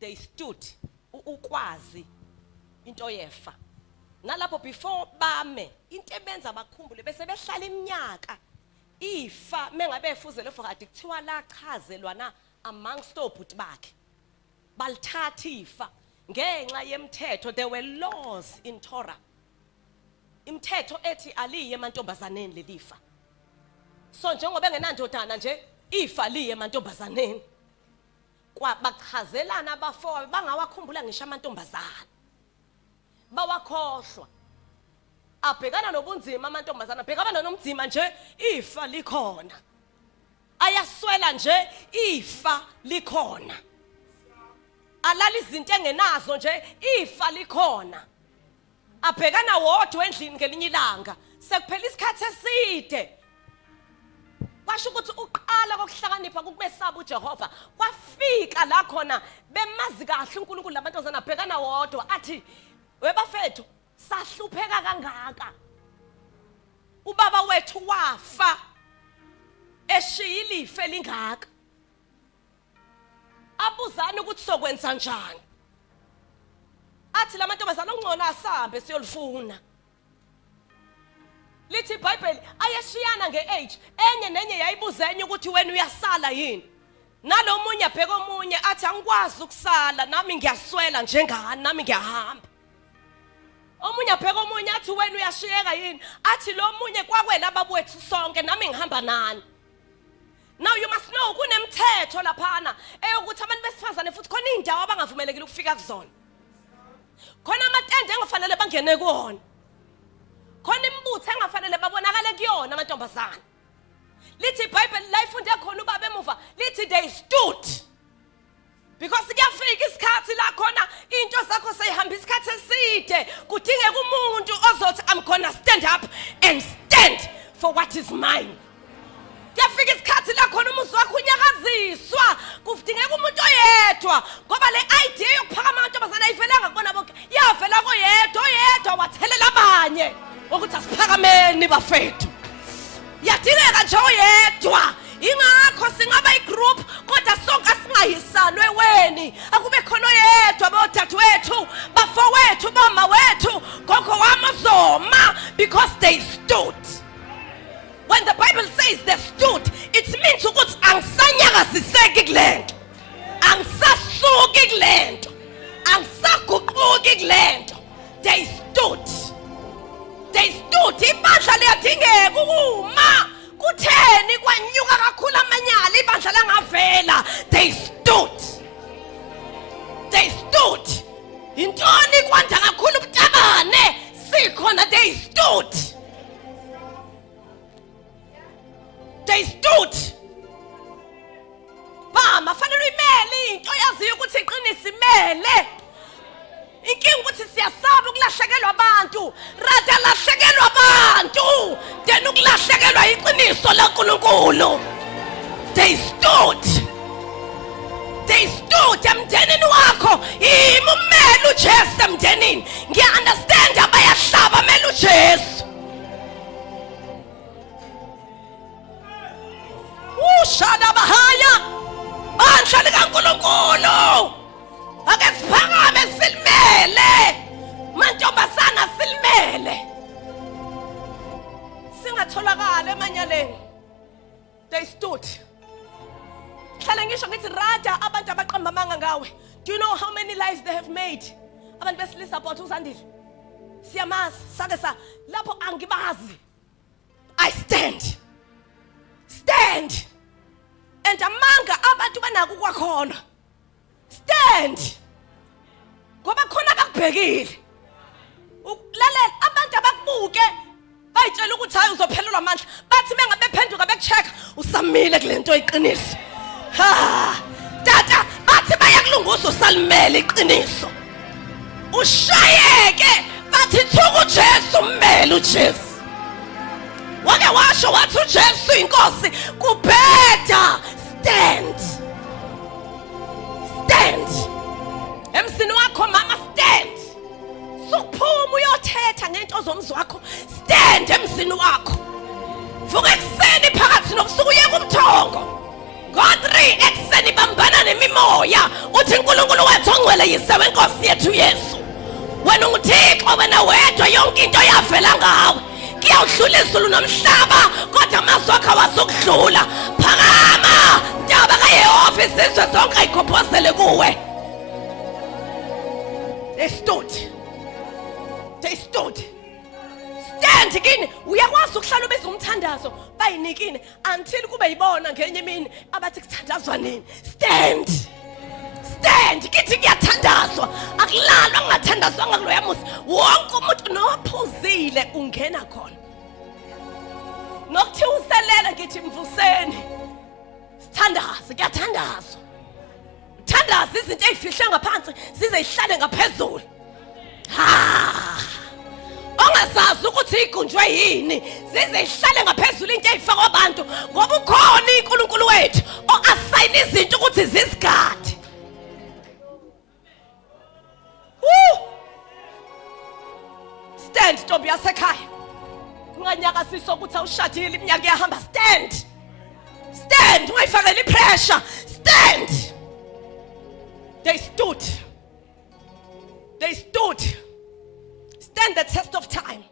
they stood ukwazi into yefa. Nalapho before bame into ebenza bakhumbule bese behlala iminyaka ifa mengabe efuzele for kade kuthiwa la chazelwa na amongst obhuti bakhe balithatha ifa ngenxa yemthetho. There were laws in Torah, imthetho ethi aliye emantombazaneni lelifa. So njengoba engenandodana nje ifa liye emantombazaneni kwa bachazelana abafowabo bangawakhumbula ngisho amantombazana bawakhohlwa abhekana nobunzima amantombazana abhekana nomzima nje ifa likhona ayaswela nje ifa likhona alala izinto engenazo nje ifa likhona abhekana wodwa endlini ngelinye ilanga sekuphela isikhathi eside. Kwasho ukuthi uqala kokuhlakanipha kukumesaba uJehova kwafika la khona bemazi kahle uNkulunkulu labantazana abhekana wodwa athi webafethu sahlupheka kangaka ubaba wethu wafa eshiyile ife lingaka abuzana ukuthi sokwenza njani athi lamantombazana ongcono asambe siyolifuna. Lithi iBhayibheli ayeshiyana ngeage enye nenye yayibuza enye ukuthi wena uyasala yini nalomunye abheka omunye athi angikwazi ukusala nami ngiyaswela njengani nami ngiyahamba. Omunye abheka omunye athi wena uyashiyeka yini athi lo munye kwakwena ababwethu sonke nami ngihamba nani. Now you must know kunemthetho laphana eyokuthi abantu besifazane futhi khona indawo abangavumelekile ukufika kuzona, khona amatende engafanele bangene kuwona, khona imbutho engafanele babonakale kuyona amantombazana. Lithi iBhayibheli la ifunde khona ubaba emuva lithi they stood because kuyafika isikhathi la khona into zakho seyihamba isikhathi eside kudingeka umuntu ozothi I'm gonna stand up and stand for what is mine. Kuyafika isikhathi la khona umuzi wakho unyakaziswa kudingeka umuntu oyedwa ngoba le idea yokuphakama amantombazana ayivelanga kubona bonke yavela koyedwa wathelela abanye ukuthi asiphakameni bafethu. Yadingeka nje oyedwa ingakho singaba igroup kodwa sonke singayisanwe weni akube khona oyedwa bodadewethu bafowethu bama wethu gogo wamazoma because they stood. When the Bible says they stood, it means ukuthi angisanyakaziseki kulento, angisasuki kulento, angisaguquki kulento. They stood. They stood. Ibandla liyadingeka ukuma kutheni kwanyuka kakhulu amanyala ibandla langavela. They stood. They stood. Intoni kwanda kakhulu ubutabane sikhona. They stood. They stood. Mama fanele imele into yaziyo ukuthi iqinisa imele. Inkinga ukuthi siyasaba ukulahlekelwa abantu, rada lahlekelwa abantu, then ukulahlekelwa iqiniso laNkulunkulu. They stood. They stood emndenini wakho imumele uJesu emndenini. Ngiya understand abayahlaba mele uJesu. Ushada bahaya bandla likaNkulunkulu ake siphakame silimele mantombazana silimele singatholakala emanyaleni. They stood. Hlala ngisho ngithi rada abantu abaqamba amanga ngawe. Do you know how many lives they have made? Abantu besilisa bothu uzandile siyamazi sake sa lapho angibazi. I stand and amanga abantu banako kwakhona stand ngoba khona bakubhekile ulalela abantu abakubuke bayitshela ukuthi hayi uzophelelwa amandla bathi bengabe phenduka bekuchecka usamile kulento iqiniso. Tata bathi bayakulunguza usalimele iqiniso ushayeke bathi thuka uJesu ummele uJesu. Wake washo wathi uJesu inkosi kubheda. Stand. Emsini wakho mama stand. Suphuma uyothetha ngento ozomzi wakho. Stand emsini wakho. Vuka ekseni phakathi nobusuku uye kumthongo. God 3 ekseni bambana nemimoya uthi uNkulunkulu wethu ongcwele yise wenkosi yethu Yesu. Wena unguThixo, wena wedwa yonke into yavela ngawe. Kuyawudlula izulu nomhlaba kodwa amazwi akho awazukudlula. Phakama Ntaba kaYehova, izizwe zonke ayikhophozele kuwe. They stood. Stand kini. Uyakwazi ukuhlala ubeze umthandazo bayinikini until kube yibona ngenye imini abathi kuthandazwa nini. Stand kithi kuyathandazwa, akulalwa kungathandazwanga kuloya muzi. Wonke umuntu nophuzile ungena khona. Nokuthi uselele ngithi mvuseni. Sithandaze, kuyathandazwa. Thandaza izinto ezifihle ngaphansi size ihlale ngaphezulu. Ongazazi ukuthi igunjwe yini size ihlale ngaphezulu into ezifakwa abantu ngoba ukhona uNkulunkulu wethu o-assign izinto ukuthi zisigade. Stand Ntombi yasekhaya. Unganyakasisa ukuthi awushadile iminyaka iyahamba. Stand ungayifakeli pressure. Stand. They stood. Stand the test of time.